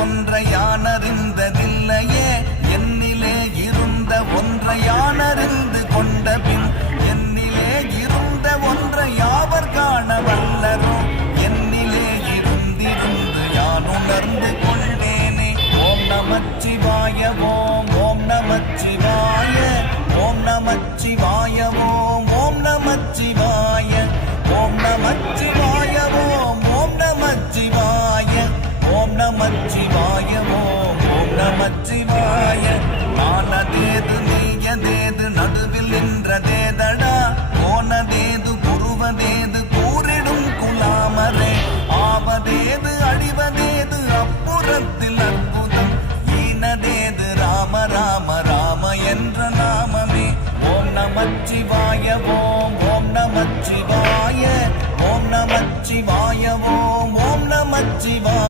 கொன்றை யானறிந்ததில்லையே என்னிலே இருந்த ஒன்றை யானறிந்து கொண்ட பின் என்னிலே இருந்த ஒன்றை யாவர் காண வல்லரோ என்னிலே இருந்திருந்து யான் உணர்ந்து கொண்டேனே. ஓம் நமச்சிவாய ஓம் ஓம் நமச்சிவாய ஓம் நமச்சிவாய ஓம் ஓம் நமச்சிவாய ஓம் நமச்சிவாய ஓம் ஓம் நமச்சிவாய ஓம் நமச்சிவாய ஓம் ஓம் நமச்சிவாய. ஆனதேது நீயதேது நடுவில் நின்றதேதடா போனதேது குருவதேது கூறிடும் குலாமரே ஆவதேது அழிவதேது அப்புறத்தில் அற்புதம் ஈனதேது ராம ராம ராம என்ற நாமமே. ஓம் நமச்சிவாய ஓம் ஓம் நமச்சிவாய ஓம் நமச்சிவாய ஓம் ஓம் நமச்சிவாய.